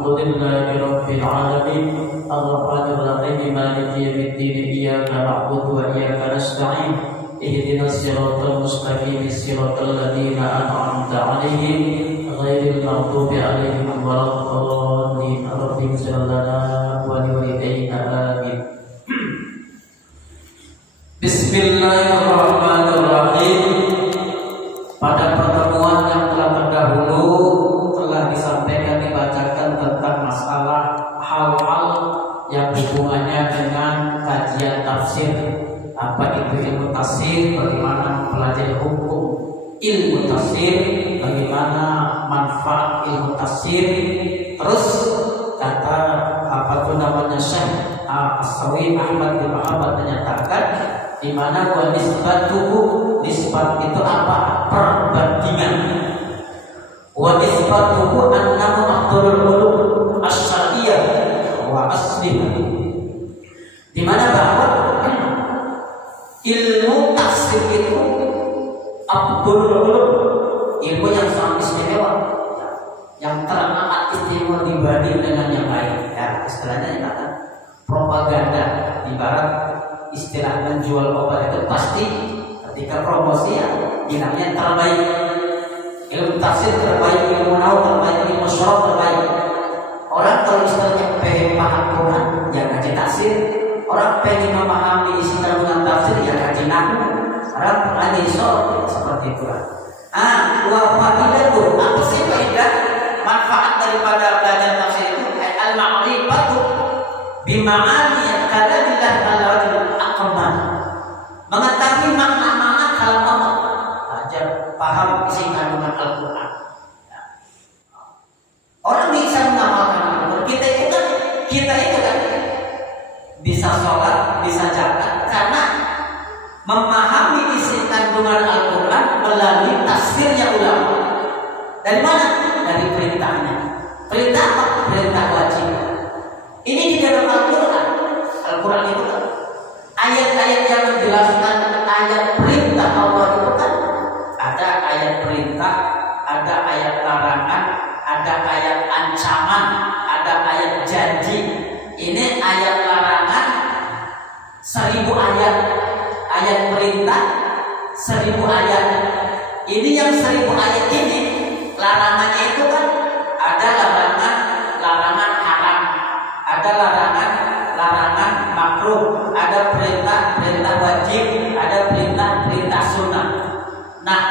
Alhamdulillahi rabbil alamin. Ar-Rahmanir Rahim. Maliki yaumiddin. Iyyaka na'budu wa iyyaka nasta'in. Ihdinas siratal mustaqim. Siratal ladzina an'amta 'alaihim ghairil maghdubi 'alaihim waladdallin. Rabbi ighfir lana wa liwalidayna amin. Bismillahirrahmanirrahim. Pada pertemuan yang telah terdahulu telah disampaikan, dibacakan tentang masalah hal-hal yang hubungannya dengan kajian tafsir. Apa itu ilmu tafsir, bagaimana mempelajari hukum ilmu tafsir, bagaimana manfaat ilmu tafsir. Terus kata apa itu namanya Syekh As-Sawi Ahmad bin Muhammad menyatakan di mana wa nisbatuhu, nisbat itu apa? Perbandingan. Wa nisbatuhu annahu afdalul ulum asy-syar'iyyah wa asliha. Di mana bahwa ilmu tafsir itu afdalul ulum, ilmu yang sangat istimewa, yang teramat istimewa dibanding dengan yang lain. Ya, istilahnya kata propaganda, ibarat istilah menjual obat itu pasti ketika promosi ya bilangnya terbaik, ilmu tafsir terbaik, ilmu nahu terbaik, ilmu syarah terbaik. Orang kalau istilahnya pengen paham Quran ya ngaji tafsir, orang pengen memahami isi kandungan tafsir ya ngaji nahu, orang ngaji syarah seperti itu. Wa fadilatu, apa sih faedah manfaat daripada belajar tafsir itu? Al-ma'rifatu bima'ani kalamillah al-rajul aqman, mengetahui makna-makna kalam Allah, ajar paham isi kandungan Al-Quran. Orang bisa mengamalkan Al-Quran. Kita itu kan bisa sholat, bisa zakat karena memahami isi kandungan Al-Quran melalui tafsirnya ulama. Dari mana? Dari perintahnya. Perintah apa? Perintah wajib. Ini di dalam Al-Quran. Al-Quran itu kan ayat-ayat yang menjelaskan ayat perintah Allah itu kan ada ayat perintah, ada ayat larangan, ada ayat ancaman, ada ayat janji. Ini ayat larangan 1000 ayat, ayat perintah 1000 ayat. Ini yang 1000 ayat ini larangannya itu kan ada larangan haram, ada larangan makruh, ada perintah wajib, ada perintah sunnah. Nah,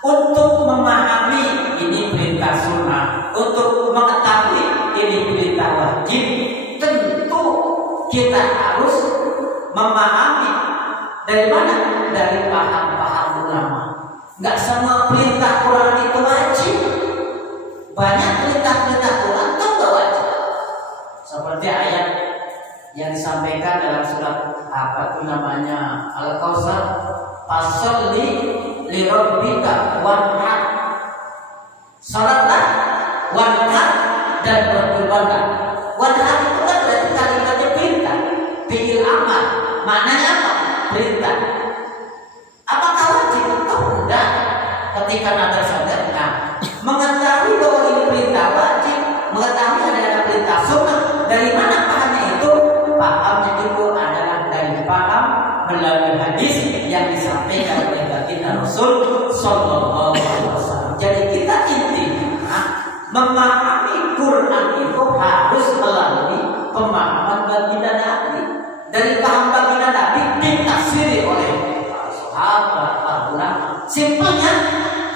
untuk memahami ini perintah sunnah, untuk mengetahui ini perintah wajib, tentu kita harus memahami dari mana? Dari paham-paham ulama. Nggak semua perintah Quran itu wajib. Banyak perintah-perintah Quran itu nggak wajib. Seperti ayat yang disampaikan dalam surat apa itu namanya Al-Kautsar, fasholli li rabbika wanhar, salatlah wanhar dan berkurbanlah. Wanhar itu kan berarti kalimatnya perintah, fi'il amal, maknanya apa? Perintah. Apakah wajib? Oh, enggak. Ketika nadar sadar, mengetahui bahwa ini perintah wajib, mengetahui ada perintah sunnah, dari mana pahamnya itu? Pahamnya itu adalah dari paham melalui hadis yang disampaikan oleh baginda Rasul Sallallahu Alaihi Wasallam. Jadi kita intinya memahami Quran itu harus melalui pemahaman baginda Nabi. Dari paham baginda Nabi ditafsiri oleh sahabat, para ulama. Simpelnya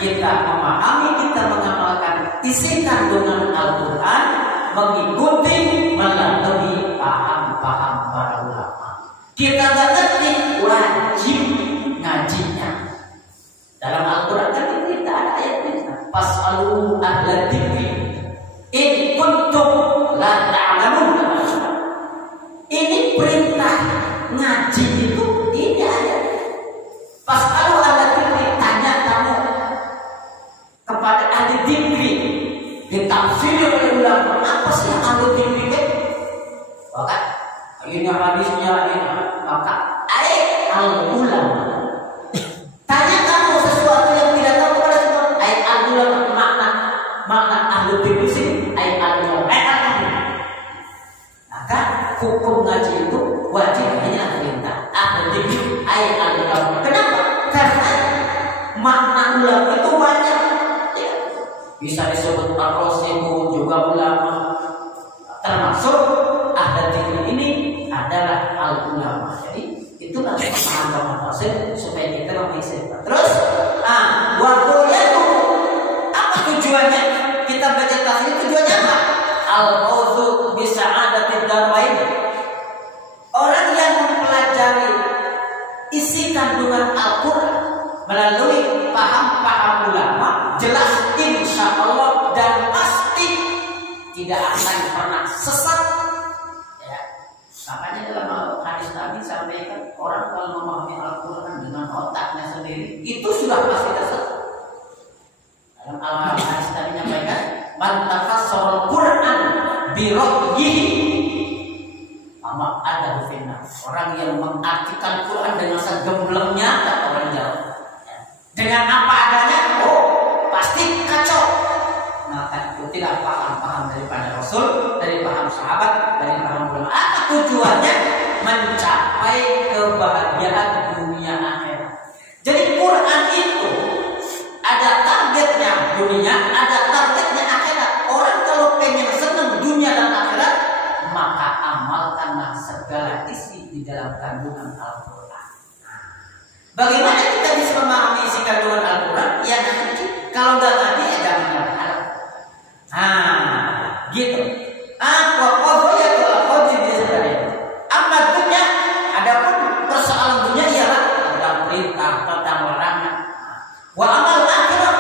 kita memahami, kita mengamalkan isi kandungan Al-Quran mengikuti melalui paham-paham para ulama. Kita nggak ngerti, wajib ngajinya. Dalam Al-Quran kan kita ada ayatnya, fas'alu ahla dzikri in kuntum la ta'lamun. Ini perintah ngaji itu, ini ayat. Fas'alu ahla dzikri, tanya kamu kepada ahli dzikri. Ditafsir oleh ulama, apa sih yang ahli dzikri itu? Bahkan ini hadisnya ini, maka ayat al-ulama. Tanya kamu sesuatu yang tidak tahu kepada sesuatu, ayat al-ulama, makna ahli dzikri sih ayat al-ulama. hukum ngaji itu wajib hanya perintah. Ahli al-ulama. Kenapa? Karena makna ulama itu banyak. Ya. Bisa disebut ar-rasikhun juga ulama. Termasuk ahli ini adalah al-ulama. Jadi itulah pemahaman tafsir supaya kita memahami. Terus, waktu apa tujuannya? Kita baca tafsir tujuannya apa? Al-fawzu bisa'adatid darain. Orang yang mempelajari isi kandungan Al-Quran melalui paham-paham ulama, jelas insya Allah dan pasti tidak akan pernah sesat. Ya. Makanya dalam hadis Nabi sampaikan orang kalau memahami Al-Quran dengan otaknya sendiri itu sudah pasti tersesat. Dalam hadis Nabi menyampaikan, man tafassara Al-Quran bi ra'yihi ama ada finna. Orang yang mengartikan Quran dengan segemblengnya, kata orang Jawa, dengan apa adanya, pasti kacau. Maka itu tidak paham daripada Rasul, dari paham sahabat, dari paham ulama. Apa tujuannya? Mencapai kebahagiaan dunia akhirat. Jadi Quran itu ada targetnya dunia, ada targetnya akhirat. Orang kalau pengen senang dunia dan akhirat, maka amalkanlah segala isi di dalam kandungan Al-Quran. Bagaimana kita bisa memahami isi kandungan Al-Quran? Ya nanti kalau nggak ngaji ya jangan berharap. Gitu. Amma dunia, adapun persoalan dunia ialah tentang perintah, tentang larangan. Wa amal akhirat,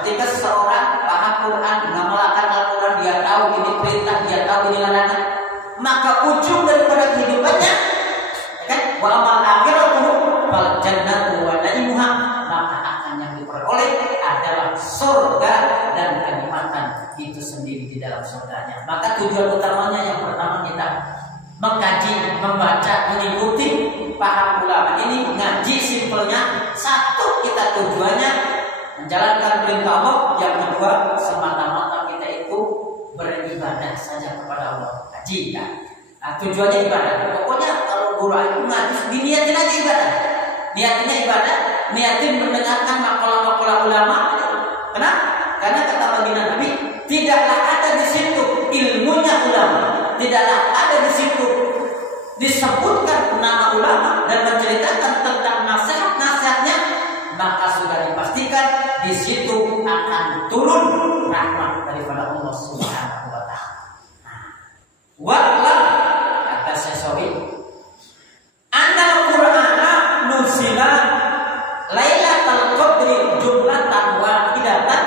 ketika seseorang paham Quran, mengamalkan Al-Quran, dia tahu ini perintah, dia tahu ini larangan, maka ujung daripada kehidupannya, kan? Wa amal akhiratuhu fal jannatu wa na'imuha, maka akan yang diperoleh adalah surga dan kenikmatan itu sendiri di dalam surganya. Maka tujuan utamanya yang pertama kita mengkaji, membaca, mengikuti paham ulama ini, ngaji simpelnya. Satu, kita tujuannya menjalankan perintah Allah. Yang kedua, semata-mata kita itu beribadah saja kepada Allah. Ngaji kan? Tujuannya ibadah. Pokoknya kalau guru itu ngaji, diniatin aja ibadah. Niatnya ibadah, niatin mendengarkan makalah-makalah ulama. Kenapa? Karena kata baginda Nabi, tidaklah ada di situ ilmunya ulama, tidaklah ada di situ disebutkan nama ulama dan menceritakan tentang nasihat-nasihatnya, maka sudah dipastikan di situ akan turun rahmat daripada Allah Subhanahu wa taala. Wa'lam, kata Syekh Anal Qur'ana nuzila Lailatul Qadri jumlatan wahidatan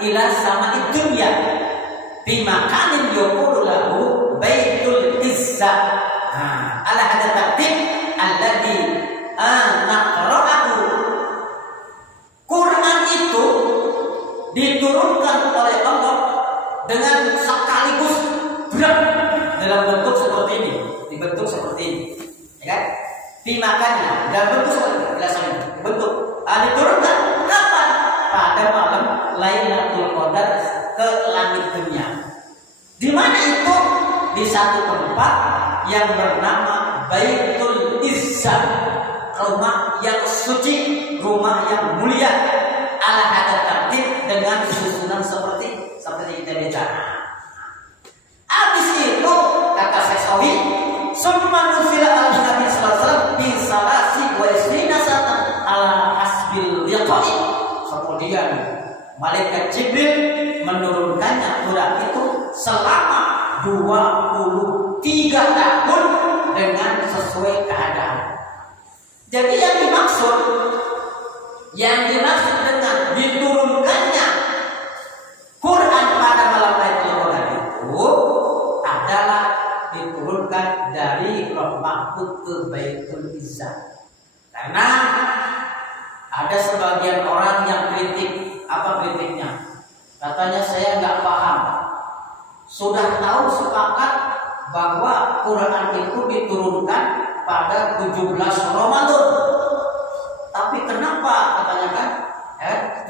ila sama'id dunya bimakanin yaqulu lahu Baitul Izzah. Ala hadza tartib alladhi naqra'ahu. Quran itu diturunkan oleh Allah dengan sekaligus berat dalam bentuk seperti ini, dibentuk seperti ini, ya kan? Dimakannya dalam bentuk seperti ini, bentuk diturunkan kapan? Pada malam Lailatul Qadar ke langit dunia. Di mana itu? Di satu tempat yang bernama Baitul Izzah, rumah yang suci, rumah yang mulia. Ala hadza tartib, dengan susunan seperti kita bicara. Habis itu kata Syekh Sawi, summa nuzila al-Nabi sallallahu alaihi wasallam bi salasi wa isrina satan ala hasbil liqa'i. Kemudian malaikat Jibril menurunkannya Quran itu selama 23 tahun dengan sesuai keadaan. Jadi yang dimaksud dengan diturunkannya Quran pada malam Lailatul Qadar itu adalah diturunkan dari Lauh Mahfuz ke Baitul Izzah. Karena ada sebagian orang yang kritik. Apa kritiknya? Katanya saya nggak paham. Sudah tahu sepakat bahwa Quran itu diturunkan pada 17 Ramadan. Tapi kenapa katanya kan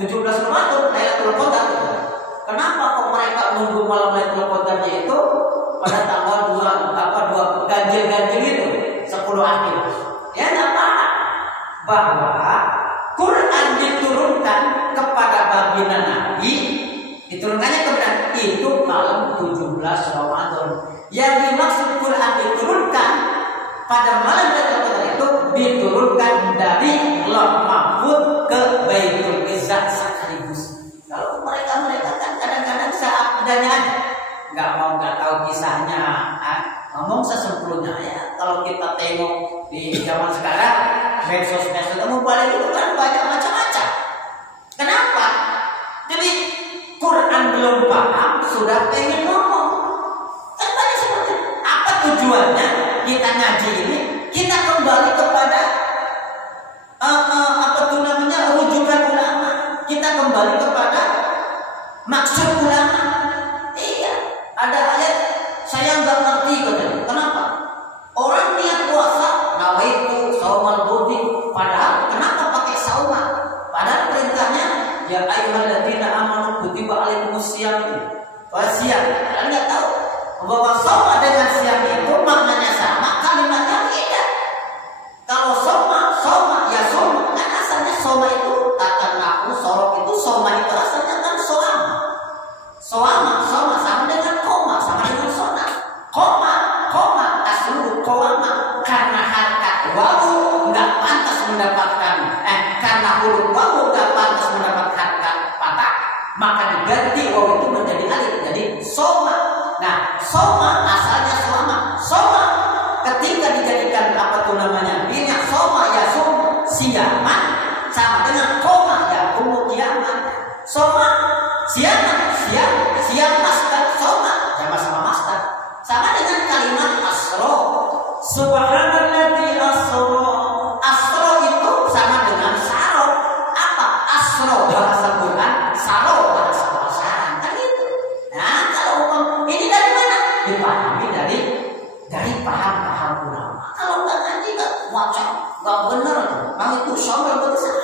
17 Ramadan Lailatul Qadar. Kenapa kok mereka nunggu malam Lailatul Qadarnya itu pada tanggal 2 pekan malam 17 Ramadan. Yang dimaksud Quran diturunkan pada malam Lailatul Qadar itu diturunkan dari Lauh Mahfuz ke Baitul Izzah sekaligus. Kalau mereka kan kadang-kadang seadanya aja, nggak tahu kisahnya, ngomong sesempurnya ya. Kalau kita tengok di zaman sekarang medsos kamu balik itu kan banyak macam-macam. Kenapa? Jadi Quran belum paham sudah pengen ngomong. Kan banyak seperti itu. Apa tujuannya kita ngaji ini? Kita kembali kepada rujukan ulama. Kita kembali kepada maksud ulama. Iya, ada ayat saya nggak ngerti katanya. Kenapa? Orang niat puasa nawaitu saumal budhi, padahal kenapa pakai sauma? Padahal perintahnya ya ayyuhalladzina amanu kutiba alaikumus syiyam. Siam, kalian nggak tahu bahwa sauma dengan siam itu maknanya sama, kalimatnya beda. Kalau sauma ya sauma, kan asalnya sauma itu kata nahu sorok itu sauma itu asalnya kan soama sama dengan koma, sama dengan sona. Koma aslu koma karena harkat wawu nggak pantas mendapatkan karena huruf wawu nggak pantas mendapat harkat patah, maka diganti wawu itu menjadi alif jadi soma. Nah soma asalnya soma ketika dijadikan minyak soma ya soma siaman sama dengan koma ya kiaman. Soma siam masdar soma sama masdar sama dengan kalimat asro. Subhanalladzi asro itu sama dengan saro. Apa asro bahasa Quran, saro bahasa pasaran kan itu. Nah kalau ini dari mana? Dipahami dari paham ulama. Kalau nggak ngaji nggak wajar, nggak benar. Bang itu soma bersama.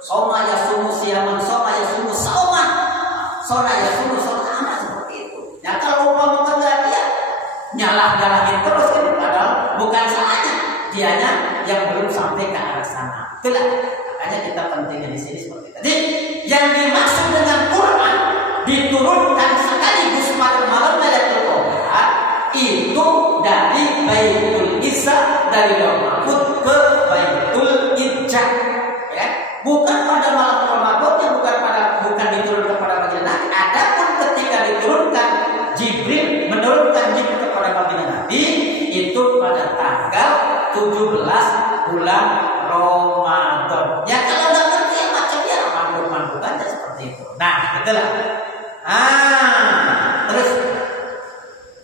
Soma ya sumu siaman, soma ya sumu sauma, sona ya sumu sona seperti itu. Nah kalau umpama nggak dia nyalah-nyalahin terus kan, padahal bukan salahnya, dianya yang belum sampai ke arah sana. Itulah makanya kita pentingnya di sini seperti tadi. Yang dimaksud dengan Quran diturunkan sekaligus pada malam Lailatul Qadar itu dari Baitul Izzah, dari Lauh Mahfuz ke Baitul Izzah. Ya, bukan pada malam Ramadan, bukan diturunkan pada pagi Nabi. Adapun ketika diturunkan Jibril menurunkan Jibril kepada baginda Nabi itu pada tanggal 17 bulan Ramadan. Ya kalau nggak ngerti macam ya mampu aja seperti itu. Nah itulah. Terus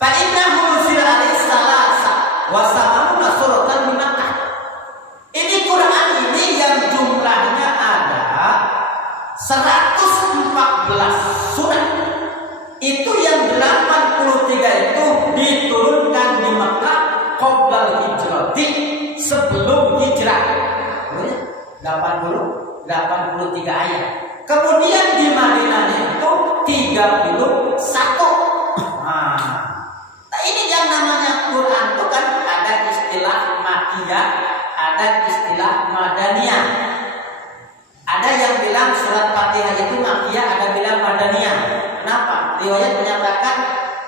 Pak Innahu nuzila alaihi salasa wa salamuna suratan min Makkah. Ini Quran ini yang jumlahnya ada 114 surat. Itu yang 83 itu diturunkan di Makkah qoblal hijrati, sebelum hijrah. 83 ayat. Kemudian di Madinahnya itu 31. Nah, ini yang namanya Quran itu kan ada istilah Makkiyah, ada istilah Madaniyah. Ada yang bilang surat Fatihah itu Makkiyah, ada bilang Madaniyah. Kenapa? Riwayat menyatakan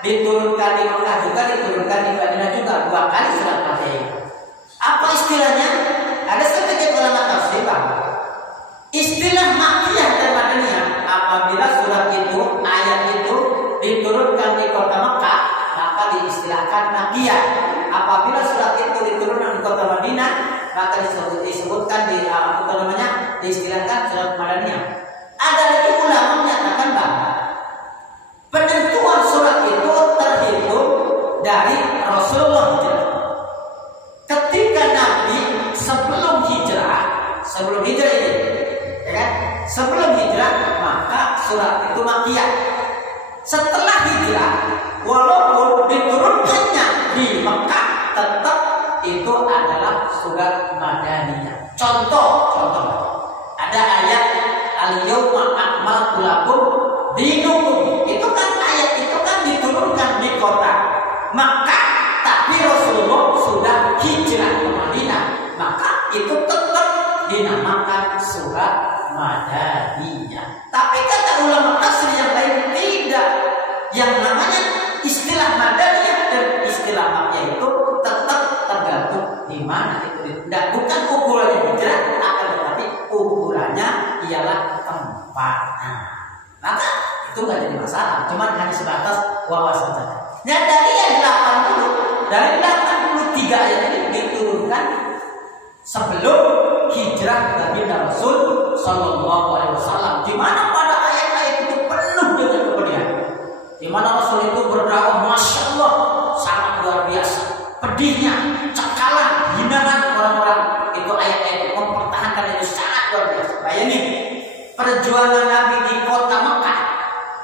diturunkan di Mekah juga, diturunkan di Madinah juga, 2 kali surat Fatihah. Apa istilahnya? Ada sebagian ulama tafsir bahwa istilah Makkiyah dan Madaniyah apabila surat itu, ayat itu diturunkan di kota Mekah, maka diistilahkan Makkiyah. Apabila surat itu diturunkan di kota Madinah, maka disebutkan diistilahkan surat Madaniyah. Ada lagi ulama menyatakan bahwa penentuan surat itu terhitung dari Rasulullah hijrah. Ketika Nabi sebelum hijrah ini, ya kan? Sebelum hijrah maka surat itu Makkiyah. Setelah hijrah, walaupun diturunkannya di Mekah, tetap itu adalah surat Madaniyah. Contoh, ada ayat al-yawma akmaltu lakum dinukum. Itu kan ayat itu kan diturunkan di kota Makkah, tapi Rasulullah sudah hijrah ke Madinah, maka itu tetap dinamakan surat Madaniyah. Tapi kata ulama tafsir yang lain tidak, yang namanya istilah madaniyah dan istilah makkiyah itu tetap tergantung di mana itu. Bukan ukurannya hijrah, akan tetapi ukurannya ialah tempat. Maka itu nggak jadi masalah, cuman hanya sebatas wawasan saja. Nah, dari yang 83 ayat ini diturunkan sebelum hijrah baginda Rasul Sallallahu Alaihi Wasallam, di mana pada ayat-ayat itu penuh dengan kepedihan, di mana Rasul itu berdakwah, masya Allah, sangat luar biasa, pedihnya, cekalan, hinaan orang-orang itu ayat-ayat itu mempertahankan itu sangat luar biasa. Bayangin perjuangan Nabi di kota Mekah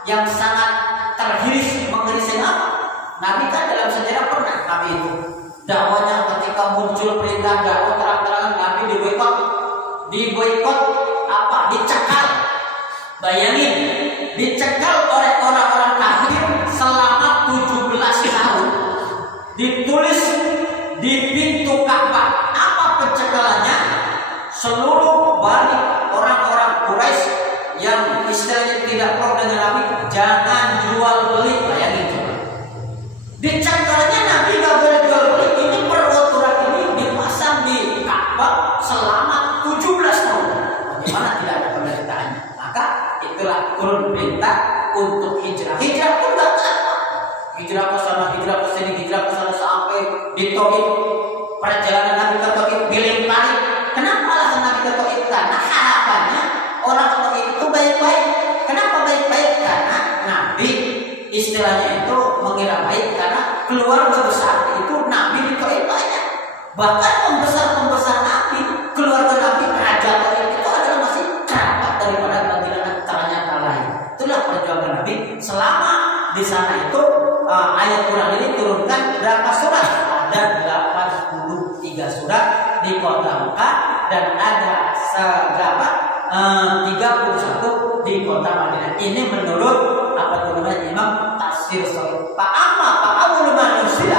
yang sangat terhiris mengeriskan apa? Nabi kan dalam sejarah pernah Nabi itu dakwanya ketika muncul perintah dakwah terang-terangan Nabi diboikot apa? Dicekal. Bayangin, dicekal oleh orang-orang kafir selama 17 tahun. Ditulis di pintu Ka'bah. Apa pencekalannya? Seluruh balik orang-orang Quraisy yang istilahnya tidak pro dengan Nabi, jangan jual beli. Bayangin coba. Dicekalnya Nabi nggak boleh jual beli. Ini peraturan ini dipasang di Ka'bah selama 17 tahun. Bagaimana tidak ada penderitaannya? Maka itulah turun perintah untuk hijrah. Hijrah pun banyak. Hijrah ke sana, hijrah ke sini, hijrah ke sana sampai di Taif. Perjalanan Nabi ke Taif pilih-pilih. Kenapa alasan Nabi ke Taif? Karena harapannya orang Taif itu baik-baik. Kenapa baik-baik? Karena Nabi istilahnya itu mengira baik karena keluarga besar itu Nabi di Taif banyak. Bahkan pembesar Nabi, keluarga Nabi, raja Taif itu adalah masih kerabat daripada kabilah ternyata lain. Itulah perjuangan Nabi selama di sana itu. Ayat Quran ini turunkan berapa surat? Ada 83 surat di kota Mekah dan ada seberapa 31 di kota Madinah. Ini menurut apa namanya Imam Tafsir Sahih. Fa'amul manusia.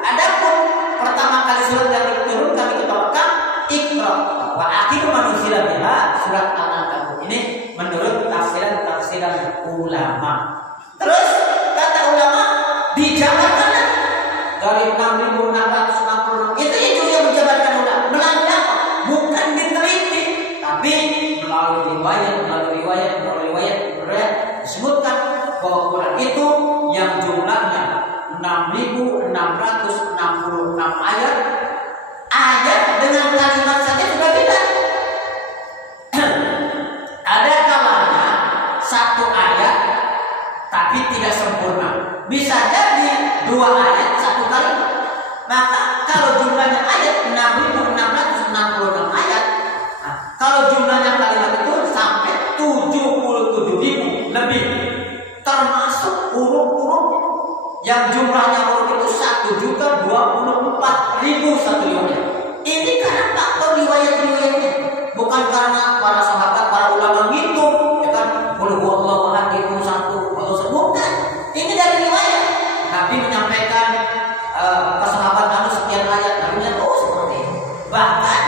Adapun pertama kali surat yang diturunkan di kota Mekah, Iqra wa akhiru manusia biha, surat Al-Ankabut. Ini menurut tafsiran ulama. Terus kata ulama dijabarkan dari 6.660 itu juga menjabarkan ulama melalui apa? Bukan diteliti, tapi melalui riwayat disebutkan bahwa Quran itu yang jumlahnya 6.666 ayat dengan kalimat saja sudah beda. Ada kalanya satu ayat tapi tidak sempurna. Bisa jadi 2 ayat 1 kalimat. Maka kalau jumlahnya ayat 6.666 ayat, nah, kalau jumlahnya kalimat itu sampai 77.000 lebih, termasuk huruf-huruf yang jumlahnya huruf itu 1.024.000 satu unit. Ini karena faktor riwayat-riwayatnya, bukan karena para sahabat, para ulama ngitung, ya kan? Qul huwallahu ahad itu satu, bukan. Ini dari riwayat. Nabi menyampaikan ke sahabat Nabi sekian ayat, Nabi seperti itu. Bahkan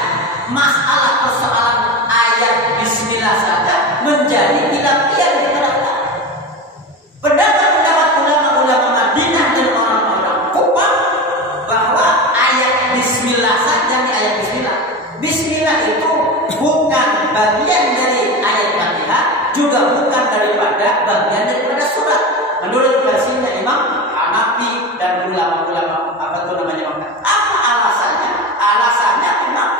masalah persoalan ayat Bismillah saja menjadi khilafiyah di kalangan. Pendapat ulama Madinah dan orang-orang Kufah bahwa ayat Bismillah saja nih, ayat Bismillah. Bismillah itu bukan bagian dari ayat Fatihah, juga bukan daripada bagian daripada surat. Menurut versinya Imam Hanafi dan ulama-ulama apa itu namanya? Apa alasannya? Alasannya memang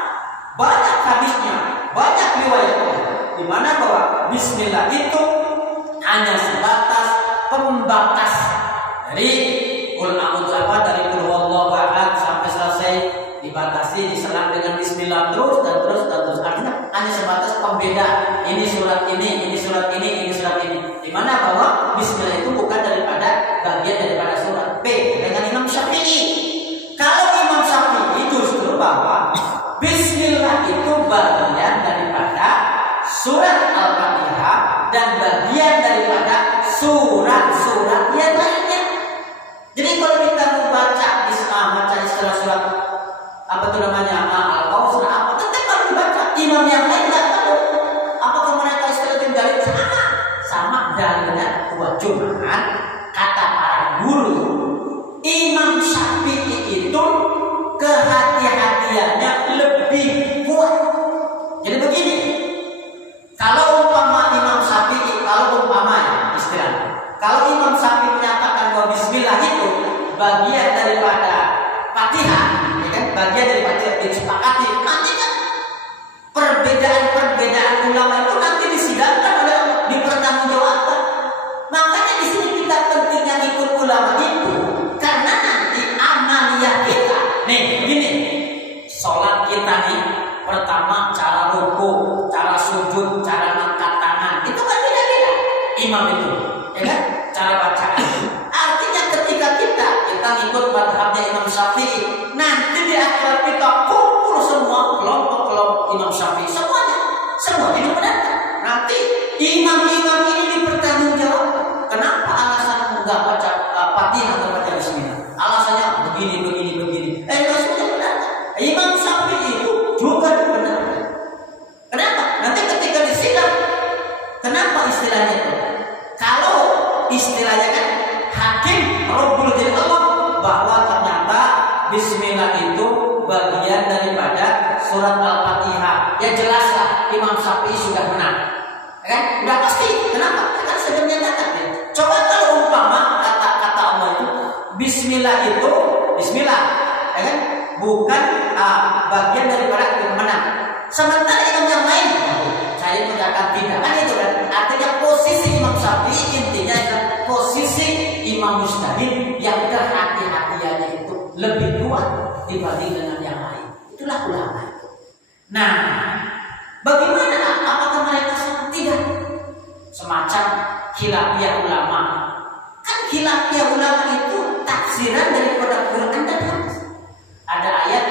banyak hadisnya, banyak riwayatnya, di mana bahwa Bismillah itu hanya sebatas pembatas dari Qul a'udzu dari Qul huwallahu ahad sampai selesai, dibatasi, diselang dengan Bismillah terus. Artinya hanya sebatas pembeda. Ini surat ini surat ini surat ini. Di mana bahwa Bismillah itu bukan daripada bagian daripada surat. Dengan Imam Syafi'i. Kalau Imam Syafi'i justru bahwa Bismillah itu bagian daripada surat Al-Fatihah dan bagian daripada surat-surat yang lainnya. Jadi kalau kita mau baca istilah surat apa itu namanya Al-Qausar apa, tetap harus dibaca. Imam yang lain tidak tahu apakah mereka istilah itu dari sama dalilnya kuat, cuman kata para guru itu bagian daripada Fatihah, ya kan? Bagian daripada disepakati. Nanti kan perbedaan ulama itu nanti disidangkan oleh Allah, dipertanggungjawabkan. Makanya di sini kita pentingnya ikut ulama itu karena nanti amaliyah kita. Nih, begini. Sholat kita nih, pertama cara ruku, cara sujud, cara angkat tangan, itu kan beda-beda. Imam itu, ya kan? Cara bacaan. Artinya ketika kita ikut madhabnya Imam Syafi'i, nanti di akhirat kita kumpul semua kelompok-kelompok Imam Syafi'i, semua ini benar. Nanti imam-imam ini dipertanggungjawabkan. Kenapa alasan enggak baca Fatihah atau baca Bismillah? Alasannya begini. Maksudnya benar. Imam Syafi'i itu juga dibenarkan. Kenapa? Nanti ketika disilang, kenapa istilahnya itu? Kalau istilahnya kan hakim Rabbul Jalil Allah, bahwa ternyata Bismillah itu bagian daripada surat Al-Fatihah. Ya jelaslah Imam Syafi'i sudah menang, kan? Udah pasti. Kenapa? Kan sudah menyatakan. Coba kalau umpama kata-kata Allah itu Bismillah itu Bismillah, ya kan? Bukan bagian daripada menang. Sementara imam yang lain, saya mengatakan tidak. Kan itu kan? Artinya posisi Imam Syafi'i intinya adalah posisi imam mujtahid yang kehati-hatiannya itu lebih kuat dibanding dengan yang lain. Itulah ulama. Nah, bagaimana? Apakah mereka sama? Tidak. Semacam khilafiyah ulama. Kan khilafiyah ulama itu tafsiran daripada Quran dan hadis. Ada ayat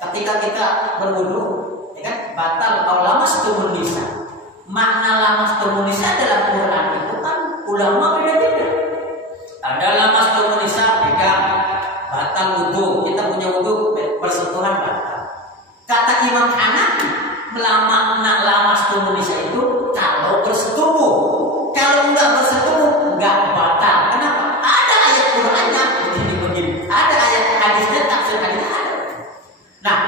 ketika kita berwudu, ya kan? Batal kalau lamastumul nisa. Makna lamastumul nisa dalam Quran itu kan ulama beda-beda. Ada lamastumul nisa pegang, batal wudu. Kita punya wudu bersentuhan batal. Kata Imam Hanafi, makna lamastumul nisa itu kalau bersetubuh. Kalau enggak bersetubuh enggak batal. Kenapa? Ada ayat Qur'annya begini. Ada ayat hadisnya, tafsir hadisnya ada. Nah,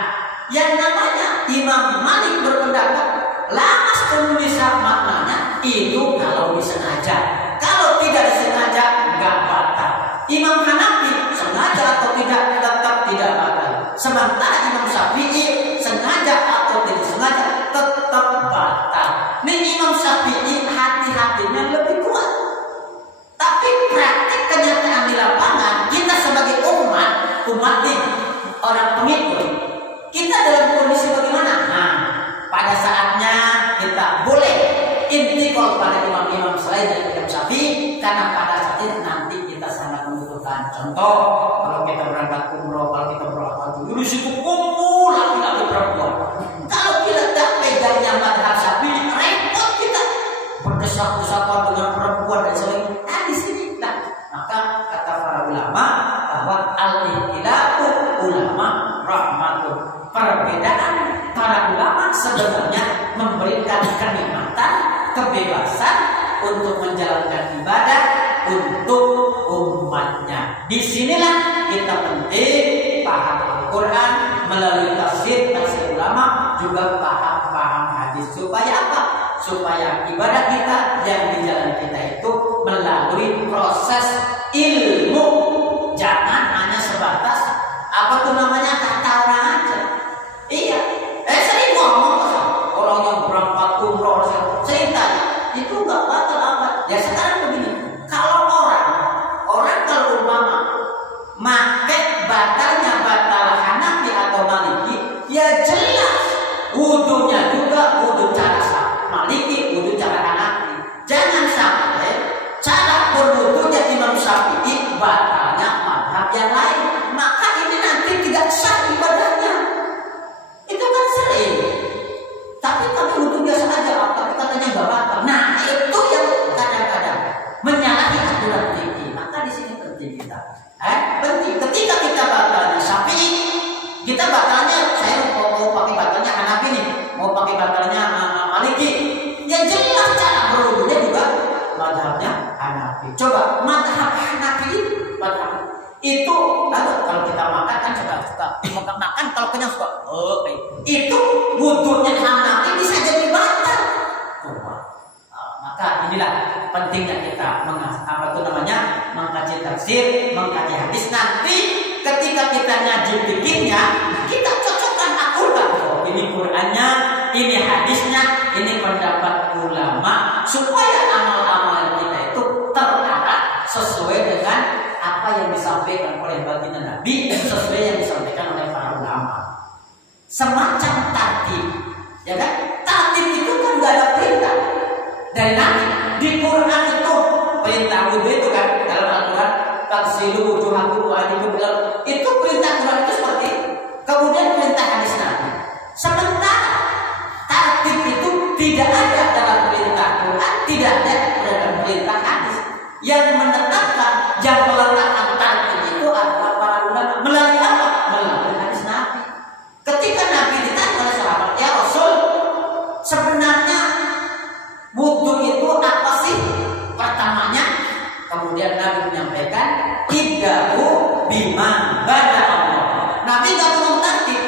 yang namanya Imam Malik berpendapat lamastumul nisa maknanya itu kalau disengaja. Kalau tidak disengaja enggak batal. Imam Hanafi sengaja atau tidak tetap tidak batal. Sementara Imam Syafi'i sengaja atau tidak sengaja tetap batal. Nih Imam Syafi'i hati-hatinya lebih kuat. Tapi praktik kenyataan di lapangan, kita sebagai umat nih, orang pengikut, kita dalam kondisi bagaimana? Nah, pada saatnya kita boleh intikal pada imam-imam selain dari Imam Syafi'i, karena pada saat itu nanti kita sangat membutuhkan. Contoh, kalau kita berangkat umroh, kalau kita berangkat haji, di situ kumpul laki-laki perempuan. Kalau kita tak pegangnya madhab Syafi'i, repot kita berdesak-desakan dengan perempuan dan sebagainya. Nah, di sini tak. Maka kata para ulama bahwa al-ikhtilafu ulama rahmatun. Perbedaan para ulama sebenarnya memberikan kenikmatan, kebebasan untuk menjalankan ibadah untuk umatnya. Disinilah kita penting paham Al-Quran melalui tafsir ulama, juga paham hadis. Supaya apa? Supaya ibadah kita yang di jalan kita itu melalui proses ilmu, jangan hanya sebatas apa tuh namanya kata orang aja. Iya, sering ngomong orang yang berangkat umroh, saya tanya itu nggak batal apa? Ya sekarang begini, kalau orang kalau umpama make batalnya batal Hanafi atau Maliki, ya jelas wudunya juga wudu cara Maliki, wudu cara Hanafi. Jangan sampai cara berwudunya Imam Syafi'i batalnya madhab yang lain, maka ini nanti tidak sah ibadahnya. Itu kan sering. Tapi wudu biasa aja, tapi katanya nggak batal. Nah, itu yang kadang-kadang menyalahi aturan fikih. Maka di sini penting kita. Penting ketika kita batalnya Syafi'i, kita batalnya saya mau pakai batalnya Hanafi nih, mau pakai batalnya Maliki. Ya jelas cara berwudunya juga madhabnya Hanafi. Coba madhab Hanafi itu lalu kalau kita makan kan suka makan kalau kenyang suka itu wudunya Hanafi bisa jadi batal. Maka inilah pentingnya kita apa itu namanya mengkaji tafsir, mengkaji hadis. Nanti ketika kita ngaji fikihnya, kita cocokkan akurkan. Oh, ini Qur'annya, ini hadisnya, ini pendapat ulama, supaya amal-amal kita itu terarah sesuai dengan apa yang disampaikan oleh baginda Nabi, sesuai yang disampaikan oleh para ulama. Semacam tartib, ya kan? Tartib itu kan gak ada perintah dari Nabi. Di Quran itu perintah wudhu itu kan, dalam Al-Quran taghsilu wujuhakum wa aydikum itu perintah Quran itu seperti itu. Kemudian perintah hadis Nabi. Sementara tartib itu tidak ada dalam perintah Quran, tidak ada dalam perintah hadis. Yang menetapkan, yang meletakkan tartib itu adalah para ulama. Melalui apa? Melalui hadis Nabi. Ketika Nabi ditanya oleh sahabat, ya Rasul, sebenarnya wudhu itu apa sih? Pertamanya, kemudian Nabi menyampaikan, ibda'u bima bada Allah. Nabi nggak ngomong tartib,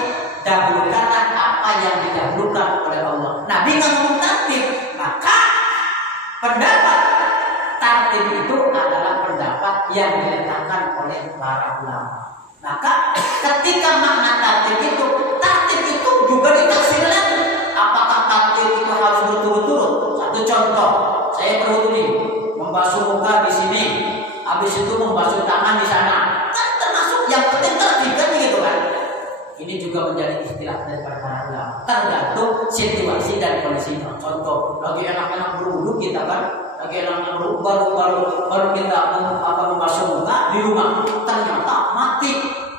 dahulukanlah apa yang didahulukan oleh Allah. Nabi nggak ngomong tartib, maka pendapat tartib itu adalah pendapat yang diletakkan oleh para ulama. Maka ketika makna tartib itu juga ditafsir lagi. Apakah tartib itu harus berturut-turut? Satu contoh, saya berwudu nih, membasuh muka di sini, habis itu membasuh tangan di sana. Kan termasuk yang penting tartib kan begitu kan? Ini juga menjadi istilah dari para ulama. Tergantung situasi dan kondisinya. Contoh, lagi enak-enak berwudu kita kan, lagi enak-enak berwudu baru kita membasuh muka di rumah. Ternyata mati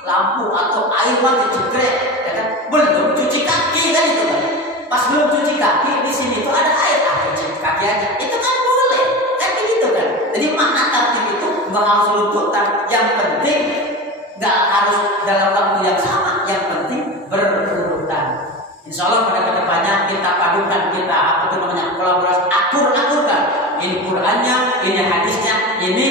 lampu atau air mati jegrek, ya kan? Belum cuci kaki kan itu kan? Pas belum cuci kaki di sini tuh ada air, cuci kaki aja. Itu kan boleh, kan begitu kan? Jadi makna tartib itu nggak harus lututan, yang penting nggak harus dalam waktu yang sama, yang penting berurutan. Insya Allah pada kedepannya kita padukan, kita kolaborasi, akurkan. Ini Qur'annya, ini hadisnya, ini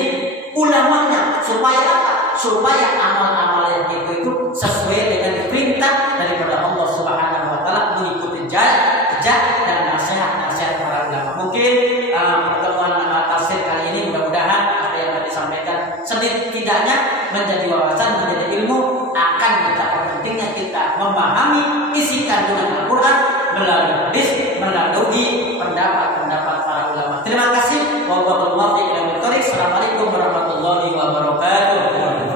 ulamanya, supaya apa? Supaya amal-amal yang itu sesuai dengan perintah daripada Allah Subhanahu wa taala, mengikuti jejak dan nasihat para ulama. Mungkin pertemuan tafsir kali ini mudah-mudahan apa yang tadi disampaikan setidaknya menjadi wawasan, menjadi ilmu akan betapa pentingnya kita memahami isi kandungan Al-Qur'an melalui hadis, melalui pendapat-pendapat para ulama. Terima kasih. Wassalamualaikum warahmatullahi wabarakatuh.